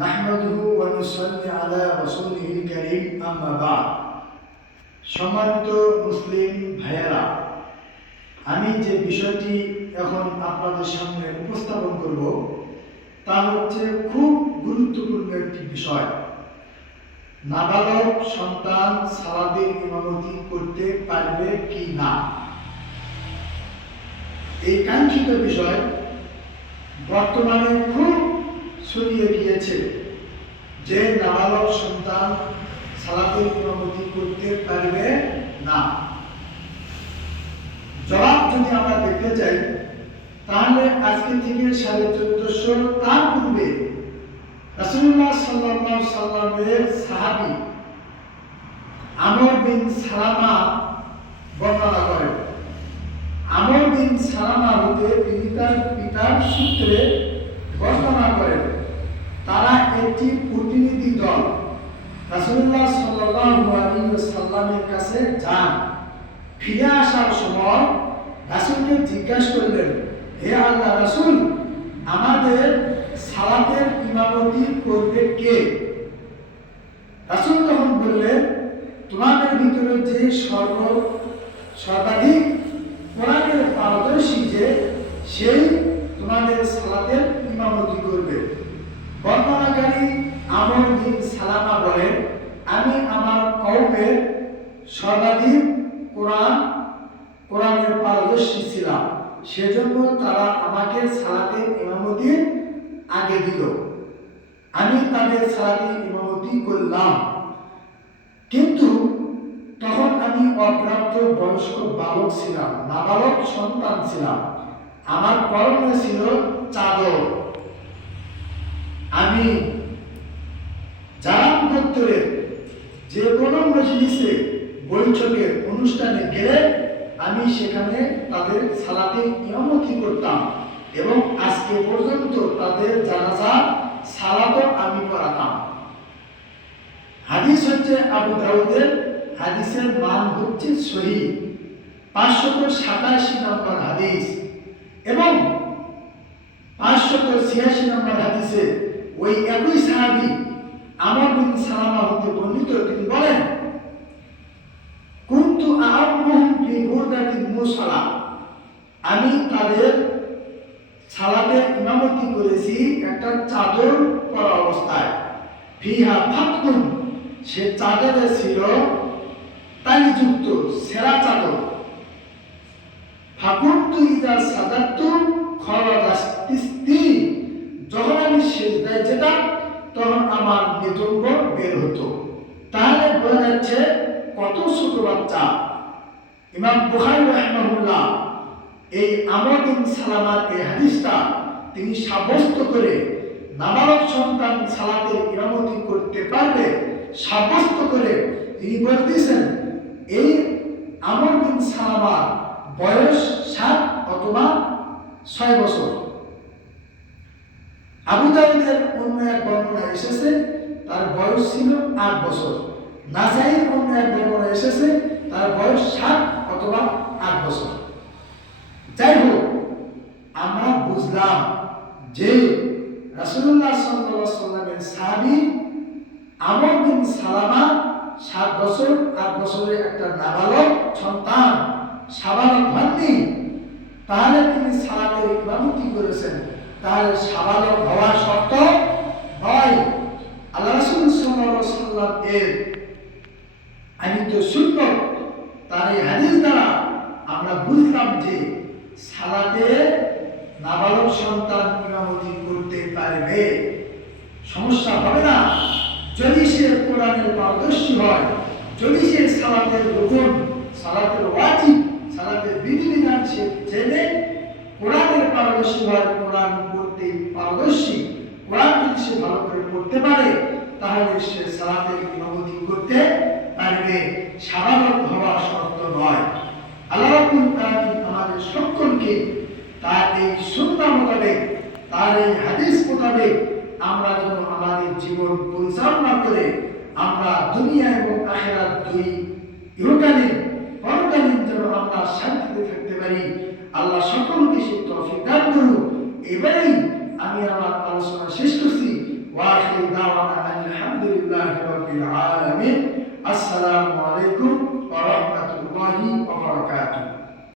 নাহমাদুহু ওয়া নুসাল্লি আলা রাসূলিহিল কারীম আম্মা বা'দ। সম্মানিত মুসলিম ভাইয়েরা, আমি যে বিষয়টি এখন আপনাদের সামনে উপস্থাপন করব তা হচ্ছে খুব গুরুত্বপূর্ণ একটি বিষয়। নাবালক সন্তান সালাতের ইমামতি করতে পারবে কি না, এই কাঙ্ক্ষিত বিষয় বর্তমানে খুব ছড়িয়ে গিয়েছে যে নাবালক সন্তান সালাতের ইমামতি করতে পারবে না। জবাব যদি আমরা দেখতে চাই তাহলে আজকে থেকে 1450 তার পূর্বে রাসূলুল্লাহ সাল্লাল্লাহু আলাইহি সাল্লামের সাহাবী আমর বিন সালামা বর্ণনা করেন। আমর বিন সালামা হতে তিনি তার পিতার সূত্রে বর্ণনা করেন। তারা একটি প্রতিনিধি দল রাসূলুল্লাহ সাল্লাল্লাহু আলাইহি সাল্লামের কাছে যান। ফিরে আসার সময় রাসূলকে জিজ্ঞাসা করলেন, হে আল্লাহর রাসূল, আমাদের সালাতের ইমামতি করবে কে? রাসূল তখন বললেন, তোমাদের ভিতরে যে সর্বাধিক কোরআনের পারদর্শী যে সেই তোমাদের সালাতের ইমামতি করবে। বর্ণনাকারী আমর বিন সালামা বলেন, আমি আমার কওমের সর্বাধিক কোরআনের পারদর্শী ছিলাম, সেজন্য তারা আমাকে সালাতের ইমামতি আগে দিল। আমি তাদের সালাতের ইমামতি করলাম, কিন্তু তখন আমি অপ্রাপ্ত বয়স্ক বালক ছিলাম, নাবালক সন্তান ছিলাম। আমার পরনে ছিল চাদর। আমি জারাম গোত্রের যে কোনো মজলিসে, বৈঠকে, অনুষ্ঠানে গেলে আমি সেখানে তাদের সালাতে ইমামতি করতাম এবং আজকে পর্যন্ত তাদের জানাজা সালাতও আমি পড়াতাম। হাদিস হচ্ছে আবু দাউদের, হাদিসের মান হচ্ছে সহিহ, 587 নম্বর হাদিস এবং 586 নম্বর হাদিসে ওই একই সাহাবী আমর বিন সালামা হতে বর্ণিত, তিনি বলেন, কুনতু আ'আমুহুম ফি বুরদাতিন মুসালা, আমি তাদের সালাতের ইমামতি করেছি একটা চাদর পরা অবস্থায়। ফিহা ফাতকুন, সে চাদরে ছিল তালিযুক্ত সেরা চাদর। ফাকুনতু ইযা সাজাদতু খরাজাস্তিস্তি, যখন আমি সিজদায় যেতাম তখন আমার নিতম্ব বের হতো। তাহলে বোঝা যাচ্ছে কত ছোট বাচ্চা। ইমাম বুখারী রাহিমাহুল্লাহ এই আমর বিন সালামার এই হাদিসটা তিনি সাব্যস্ত করে নাবালক সন্তান সালাতের ইমামতি করতে পারবে সাব্যস্ত করে তিনি বলতেছেন, এই আমর বিন সালামার বয়স 7 অথবা 6 বছর। আবু দাউদের অন্য এক বর্ণনা এসেছে তার বয়স ছিল 8 বছর। নাসাইর অন্য এক বর্ণনা এসেছে তার বয়স 7 অথবা 8 বছর। যাই হোক, আমরা বুঝলাম যে রাসূলুল্লাহ সাল্লাল্লাহু আলাইহি সাল্লামের সাহাবী আমর বিন সালামা 7 বছর 8 বছরের একটা নাবালক সন্তান, সাবালক হননি, তাহলে তিনি সালাতের ইমামতি করেছেন। তাহলে সাবালক হওয়া শর্ত নয়। আল্লাহ রাসূল সাল্লাল্লাহু আলাইহি সাল্লাম এর আনিত সুন্নাত, তার এই হাদিস দ্বারা আমরা বুঝলাম যে সালাতে নাবালক সন্তান ইমামতি করতে পারবে, সমস্যা হবে না। যদি সে কোরআনের পারদর্শী হয়, যদি সে সালাতের রুকুন, সালাতের ওয়াজিব, সালাতের বিধিবিধান সে জেনে কোরআনের পারদর্শী হয়, কোরআন পড়তে পারদর্শী, কোরআন যদি সে ভালো করে পড়তে পারে তাহলে সে সালাতের ইমামতি করতে পারবে। সাবালক হওয়া শর্ত নয়। আল্লাহ রাব্বুল আলামিন আমাদের সকলকে তার এই সুন্নাহ মোতাবেক, তার এই হাদিস মোতাবেক আমরা যেন আমাদের জীবন পরিচালনা করে আমরা দুনিয়া এবং আখিরাত দুই ইহকালীন পরকালীন যেন আমরা শান্তিতে থাকতে পারি। আল্লাহ সকলকে সে তৌফিক দান করুন। এবারেই আমি আমার আলোচনা শেষ করছি। ওয়া আখির দাওয়ানা আলহামদুলিল্লাহি রাব্বিল আলামিন। আসসালামু আলাইকুম